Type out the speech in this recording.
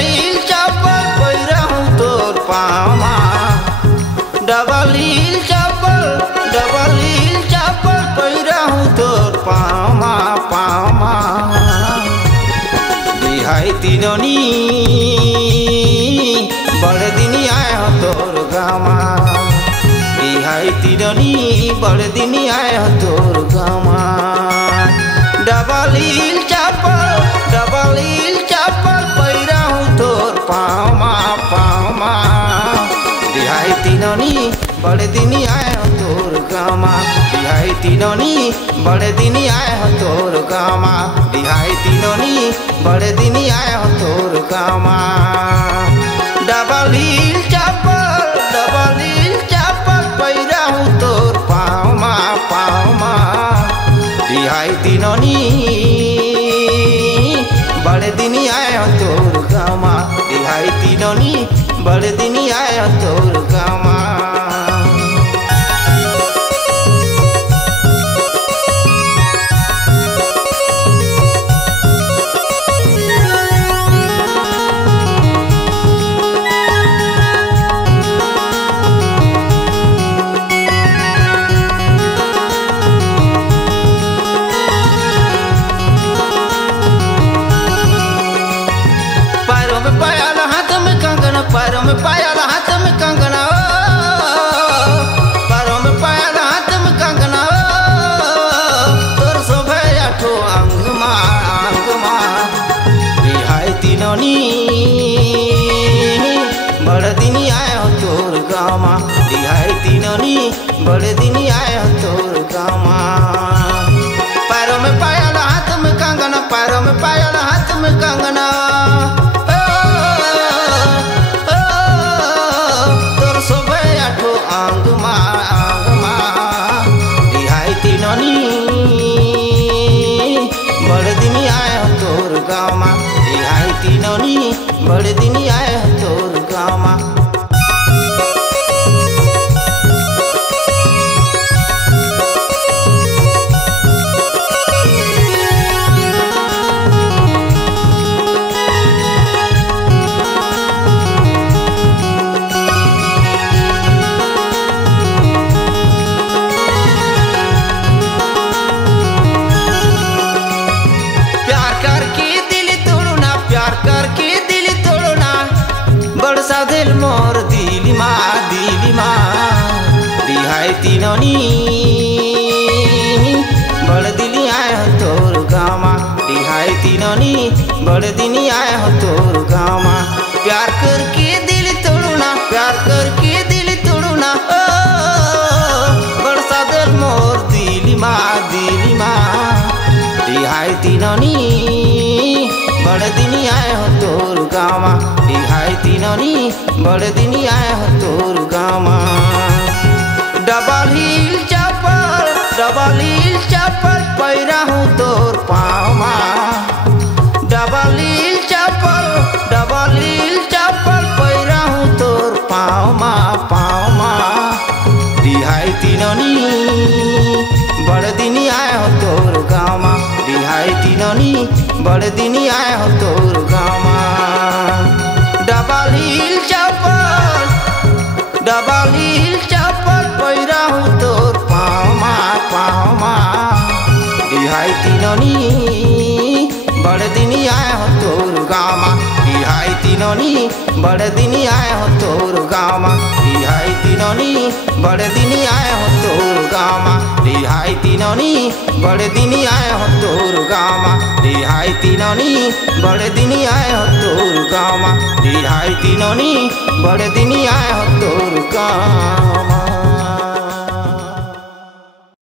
Heel चप्पल पहिरहु तोर पामा double heel चप्पल पहिरहु तोर पामा पामा बिहाई तिनोनी बड़े दिन आए हो तोर गामा बिहाई तिनोनी बड़े दिन आए हो तोर गामा डबल हील चप्पल पहिरहु तोर पामा पामा बिहाई तिनोनी बड़े दिन आए हो तोर गामा बिहाई तिनोनी बड़े दिन आए हो तोर गामा बिहाई तिनोनी बड़े दिन आए हो तोर गामा डबल हील चप्पल पहिरहु तोर पामा पामा बिहाई तिनोनी बड़े दिन आए हो तोर गामा बिहाई तिनोनी बड़े दिन आए हो तोर गामा पैरों में पायल हाथ में कंगना पैरों में पायल हाथ में कंगना तोर शोभे आठो अंगमा बिहाई तिनोनी बड़े दिन आए हो तोर गामा बिहाई तिनोनी बड़े दिन आए हो तोर गामा पैरों में पायल हाथ में कंगना पैरों में पायल हाथ में कंगना बड़े दिन आए हो तोर गामा बिहाई तिनोनी बड़े दिन आए हो तोर गामा दिल मोर दिली माँ बिहाई तिनोनी बड़े दिन आए हो तोर गामा बिहाई तिनोनी बड़े दिन आए हो तोर गामा प्यार करके दिल तोड़ना प्यार करके दिल तोड़ना बरसा दिल मोर दिली माँ बिहाई तिनोनी बड़े दिन आए हो तोर गामा बिहाई तिनोनी बड़े दिन आए हो तोर गामा डबल हील चप्पल पहिरहु तोर पामा डबल हील चप्पल पहिरहु तोर पामा पामा बिहाई तिनोनी बड़े दिन आए हो तोर गामा बिहाई तिनोनी बड़े दिन आए हो तोर गामा डबल हील चप्पल पहिरहु तोर पामा पामा बिहाई तिनोनी बड़े दिन आए हो तोर गामा बिहाई तिनोनी बड़े दिन आए हो तोर गामा बिहाई तिनोनी बड़े दिन आए हो तोर गामा बिहाई तिनोनी बड़े दिन आए हो तोर गामा बिहाई तिनोनी बड़े दिन आए हो तोर गामा बिहाई तिनोनी बड़े दिन आए हो तोर गामा।